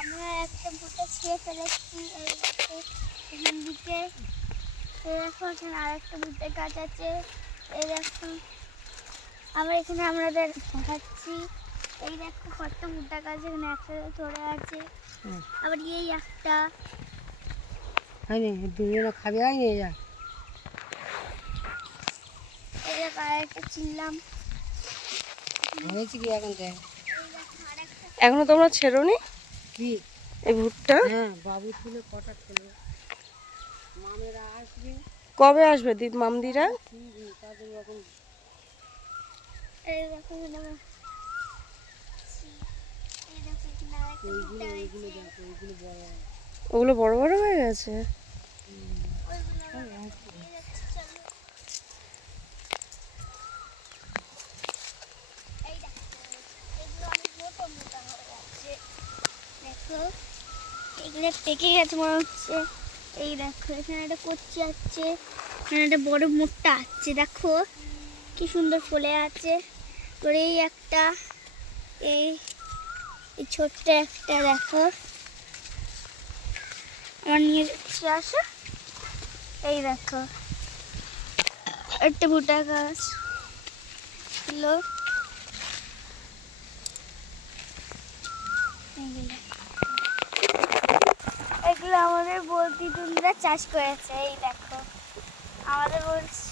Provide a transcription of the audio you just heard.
আমরা একটা ভুট্টা ছিঁড়ে ফেলেছি এই এখান দিকে। দেখো এখানে আরেকটা ভুট্টা গাছ আছে। এই দেখো আমরা এখানে আমাদের দেখাচ্ছি। এই দেখো কত ভুট্টা গাছ এখানে একসাথে ধরে আছে। আবার এই একটা। হয়নি দুজনে খাবে হয় আরেকটা হয়েছে কি এখন দেখ? এখনও তোমরা ছেড়োনি? কি এই ভুট্টা হ্যাঁ বাবু তুলে কটা ছিল? মামেরা আসবে। কবে আসবে দীপ মামদিরা? তাদের ওগুলো বড় বড় হয়ে গেছে ওইগুলো আবার দিয়ে যাচ্ছি, চলো। এই দেখো, এগুলো অনেক মোটা মোটা হয়ে যাচ্ছে। দেখো, এগুলো পেকে গেছে মনে হচ্ছে। এই দেখো এখানে একটা কচি আছে এখানে একটা বড় মোটা আছে দেখো। কি সুন্দর ফুলে আছে। তোর এই একটা এই এই ছোট্ট একটা দেখো। আমার নিয়ে যাচ্ছি আসো। এই দেখো একটা ভুট্টা গাছ। হলো এইগুলো। এগুলো আমাদের বৌদি দুনরা চাষ করেছে এই দেখো। আমাদের বলছে